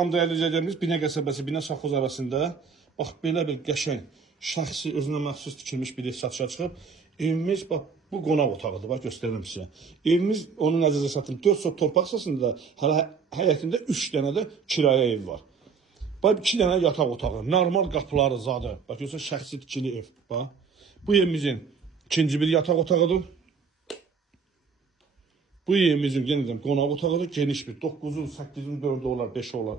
Dəyərli izləyicilərimiz, Binə qəsəbəsi, Binə Safxoz arasında bax belə bir qəşəng, şəxsi özünə məxsus tikilmiş bir ev satışa çıxıb. Evimiz bax bu qonaq otağıdır, bax göstərirəm sizə. Evimiz onun nəzərdə satılıb 4 sot torpaq sahəsində hələ həyətində 3 dənə də kirayə ev var. Bax 2 dənə yataq otağı, normal qapıları zadı. Bax görürsən şəxsi tikili ev. Bax. Bu evimizin ikinci bir yataq otağıdır. Bu evimizin qonaq otağıdır, geniş bir 9'un, 8'in 4'ü olar, 5'i olar.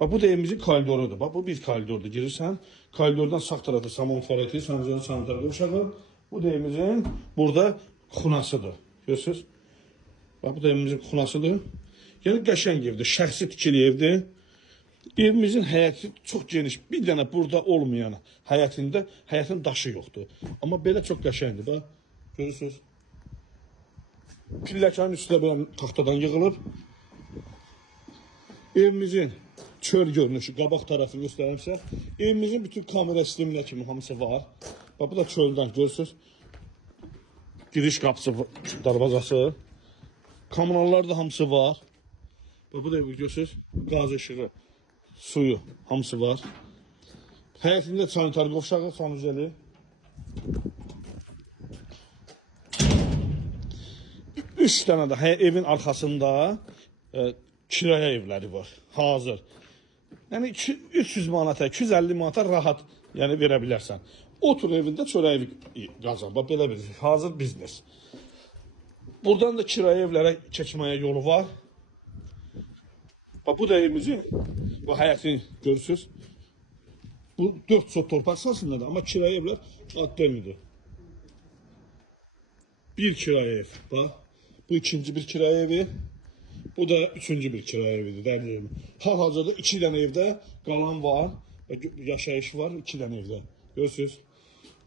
Bak bu da evimizin koridorudur. Bak bu bir koridordur. Girirsən, koridordan sağ tarafı samon tualeti, sancağı, sanitar qovşağı. Bu da evimizin burada xunasıdır. Görürsünüz? Bak bu da evimizin xunasıdır. Yəni qəşəng evdir, şəxsi tikili evdir. Evimizin həyəti çox geniş. Bir dənə burada olmayan həyətin daşı yoxdur. Amma belə çox qəşəngdir. Bax, görürsünüz? Pilləkənin üstündə belə taxtadan yığılıb. Evimizin çöl görünüşü, qabaq tarafını göstərirəmsə, evimizin bütün kamera sisteminə kimi hamısı var. Bax, bu da çöldən görürsünüz. Giriş qapısı, darvazası. Kommunallar da hamısı var. Bax, bu da evi görürsünüz. Qaz işığı, suyu hamısı var. Həyətində sanitar qovşağı, sanuzeli. Üç tane de evin arkasında kirayə evləri var. Hazır. Yəni 300 manata, 250 manata rahat verə bilərsən. Otur evində çörək qazan. Bax belə bir hazır biznes. Buradan da kirayə evlərə çəkməyə yolu var. Bax bu da evimizin bu həyətini görürsüz. Bu 4 sot torpaq sahəsindədir, amma kirayə evlər adlanıdır. Bir kirayə ev. Bax. Bu ikinci bir kirayə evi. Bu da üçüncü bir kirayə evidir. Dərli hal-hazırda 2 dənə evdə qalan var. Yaşayış var 2 dənə evdə. Görürsünüz.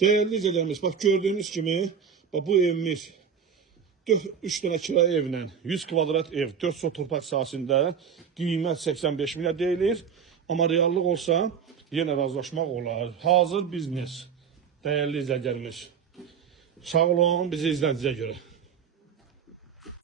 Dəyərli izləyicilərimiz, bax gördüyünüz kimi bax bu evimiz 3 dənə kirayə evlə 100 kvadrat ev 4 sot torpaq sahəsində qiymət 85 milyar deyilir. Amma reallıq olsa yenə razılaşmaq olar. Hazır biznes. Dəyərli izləyicilərimiz. Sağ olun bizi izlədiyinizə görə.